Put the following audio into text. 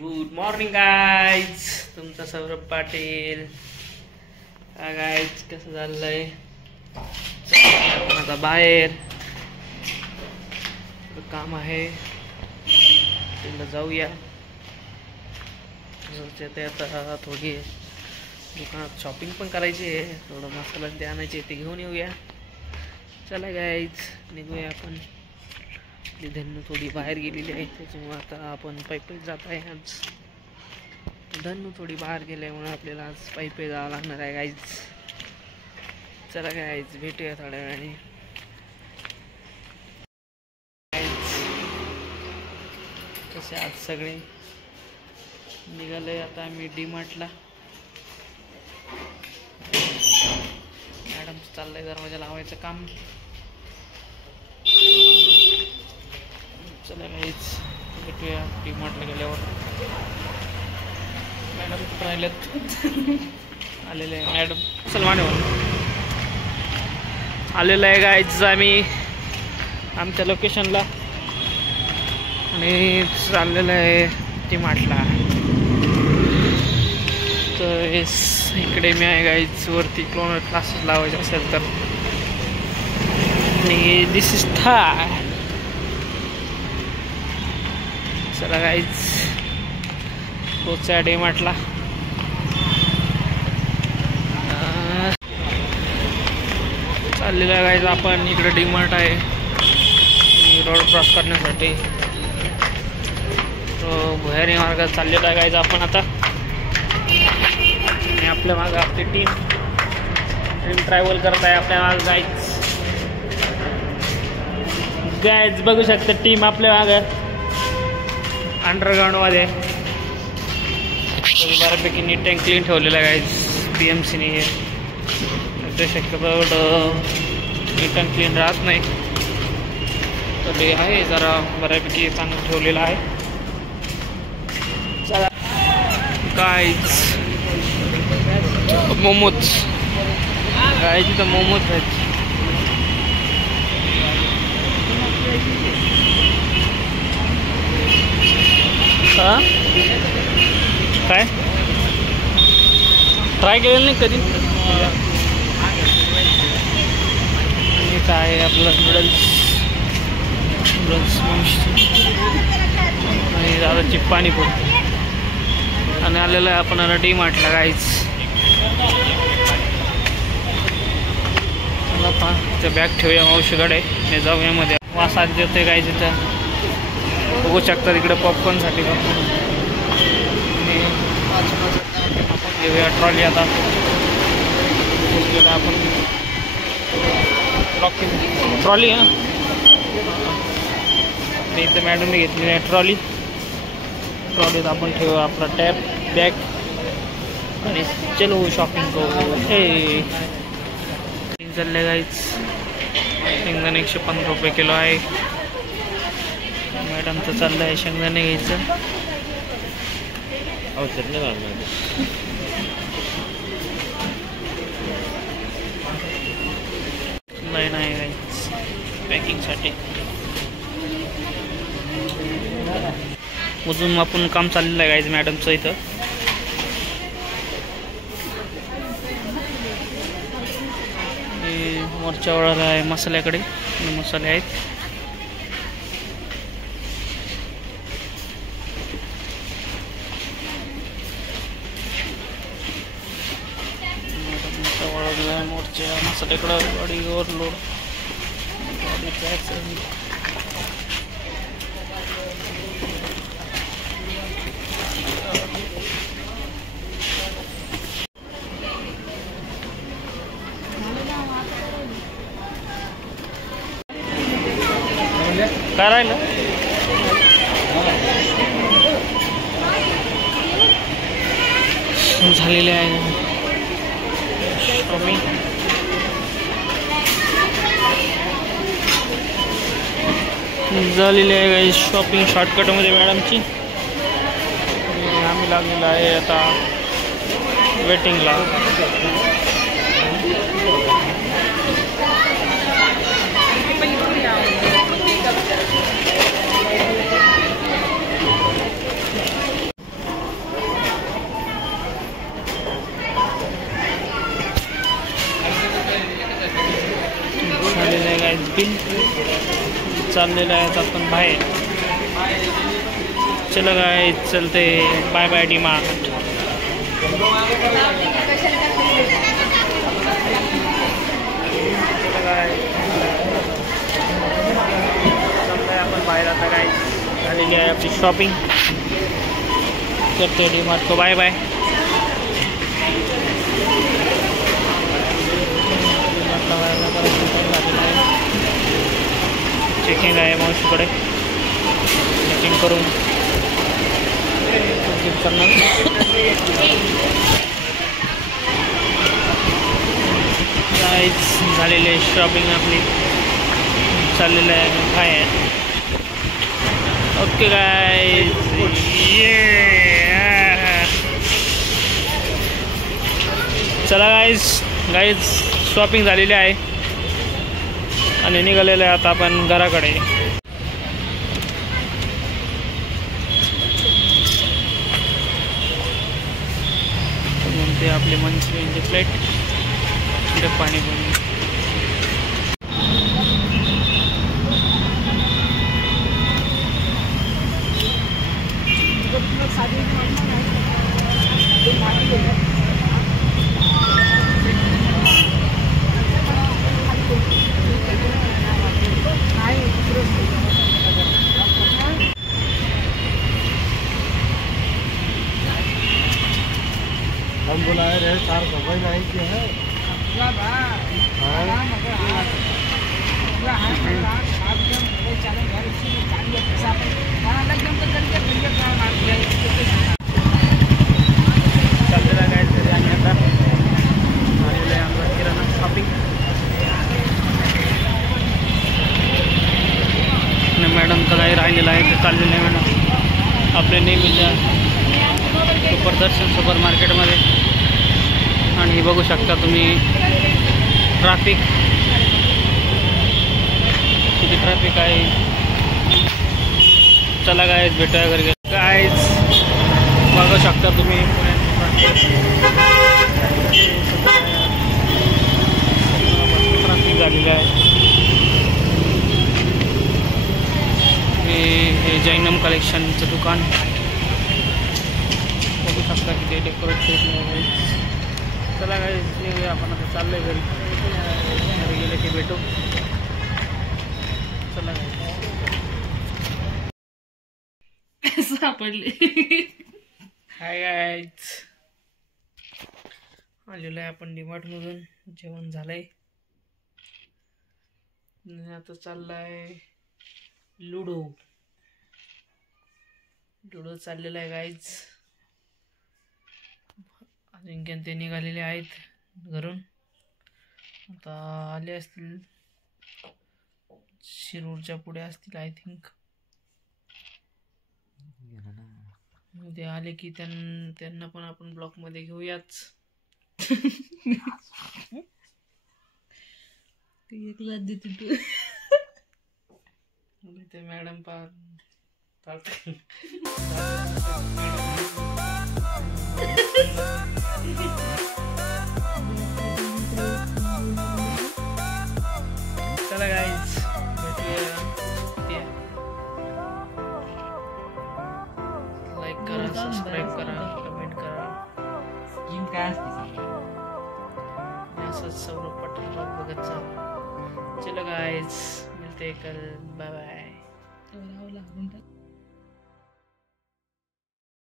Good morning guys, तुमचा Saurabh Patil. Guys कसं चाललंय? आपण आता बाहेर काम आहे, तिला जाऊया. ते आता थोडी दुकानात शॉपिंग पण करायची आहे, थोडं मसाला ते आणायचे ते घेऊन येऊया. चला गाईज निघूया आपण. धन्नू थोडी बाहेर गेलेली आहे, त्याच्यामुळे आता आपण पायी जात आहे. आज धन्नू थोडी बाहेर गेल्यामुळे आपल्याला आज पायी जावं लागणार आहे गाईज. चला गाईज भेटूया थोड्या वेळाने. कसे आज सगळे निघाले. आता आम्ही डीमार्टला. मॅडमचं चाललंय दरवाजा लावायचं काम. चला गाईज भेटूया डीमार्टला गेल्यावर. मॅडम कुठं राहिल्यात? आलेले आहे मॅडम. सलमानवर आलेलं आहे गाईज आम्ही आमच्या लोकेशनला आणि चाललेलं आहे डीमार्टला. तर इकडे मी आहे गाईज वरती. क्लोनर क्लासेस लावायचे असेल तर. आणि दिस इज थाय. चला गाईज पोचा डीमार्टला. चाललेलं आहे गाईज आपण. इकडे डीमार्ट आहे रोड क्रॉस करण्यासाठी. तो भुयारी मार्गात चाललेला आहे गाईज आपण आता. आणि आपल्या मागं आपली टीम ट्रॅव्हल करत आहे आपल्या मागं गाईज बघू शकता. टीम आपल्या मागं अंडरग्राऊंडमध्ये बऱ्यापैकी नीट अँड क्लीन ठेवलेलं आहे गाईज BMCने. हे ते शक्यतो नीट अँड क्लीन राहत नाही, तर ते आहे जरा बऱ्यापैकी चांगलं ठेवलेलं आहे. चला गाईज मोमोज गाईज तिथं मोमोज आहेत. काय ट्राय केलेलं नाही कधी. आणि काय आपलं नूडल्स आणि दादाची पाणीपुरी. आणि आलेलं आहे आपण आता डीमार्टला गाईज. ते बॅग ठेवूया मावशीकडे. मी जाऊया मध्ये वासात देते गाईज. इथं बघू शकता तिकडे पॉपकॉर्नसाठी घेऊया ट्रॉली. आता आपण ट्रॉली हां इथं मॅडमने घेतलेली आहे ट्रॉली. ट्रॉलीत आपण ठेवूया आपला टॅब बॅग आणि चलो शॉपिंग करू. हे चालले गाईज. शेंगदाणे 115 रुपये किलो आहे. मॅडमचं चाललं आहे शेंगदाणे घ्यायचं. औषध नाही गाईज पॅकिंगसाठी. अजून आपण काम चाललेलं आहे गाईज मॅडमचं इथं. वरच्या वळाला आहे मसाल्याकडे. मसाले आहेत. मोर्च्या मसाल्याकडं गाडी ओव्हरलोड गाडी ट्रॅक्स. काय राहिलं? झालेले आहे शॉपिंग. झालेली आहे काही शॉपिंग शॉर्टकटमध्ये मॅडमची. आम्ही लागलेलो आहे आता वेटिंगला. चाललेलं आहे आपण बाहेर. चलो गाइस चलते. Bye bye D Mart. आपण बाहेर आता गाइस झालेली आहे आपली शॉपिंग. करते डी मार्ट को बाय बाय. चेकिंग आहे मावशीकडे. चेकिंग करून गाइस झालेली शॉपिंग आपली. चाललेलं आहे बाहेर. Okay guys. चला गाइस शॉपिंग झालेली आहे आणि निघालेलं आहे आता आपण घराकडे. म्हणते आपले मंचुरियनचे प्लेट. इकडे पाणी बनवून हम बुलाए रहे सार सफाई नहीं किया है. चाललेला गाईड तरी आणि आता आलेलं आहे आमचा किराणा शॉपिंग. आणि मॅडमचं काही राहिलेलं आहे ते चाललेलं आहे मॅडम आपल्या नेहमीच्या सुपरदर्शन सुपर मार्केटमध्ये. आणि बघू शकता तुम्ही ट्रॅफिक किती ट्रॅफिक आहे. चला गाइस भेटूया घरी. गाइस बघू शकता तुम्ही ट्रॅफिक झालेलं आहे. हे जैनम कलेक्शनचं दुकान बघू शकता की ते डेकोरेट केलं. चला गाइस निघूया आपण आता. चाललोय घरी. घरी गेले की भेटू. चला सापडले. हाय गाइस आलेलो आहे आपण डीमार्टमधून. जेवण झालंय. आता चाललाय लुडो चाललेला आहे गाइस. अजिंक्यन ते निघालेले आहेत घरून. आता आले असतील शिरूरच्या पुढे असतील आय थिंक. ते आले की त्यांना पण आपण ब्लॉकमध्ये घेऊयाच. एक लाच देते तू. ते मॅडम चला गाइस भेटूया. लाईक करा, सबस्क्राईब करा, कमेंट करा. स्कीम काय असते असंच सौरभ पटेल बघत जा. चलो गाइस मिलते कल. Bye bye.